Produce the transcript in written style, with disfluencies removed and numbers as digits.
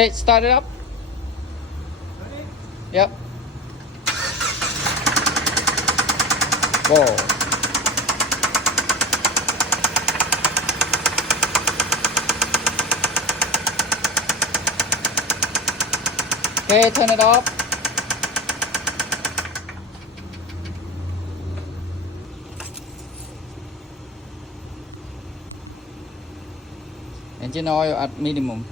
Okay, start it up. Yep. Whoa. Okay, turn it off. Engine oil at minimum.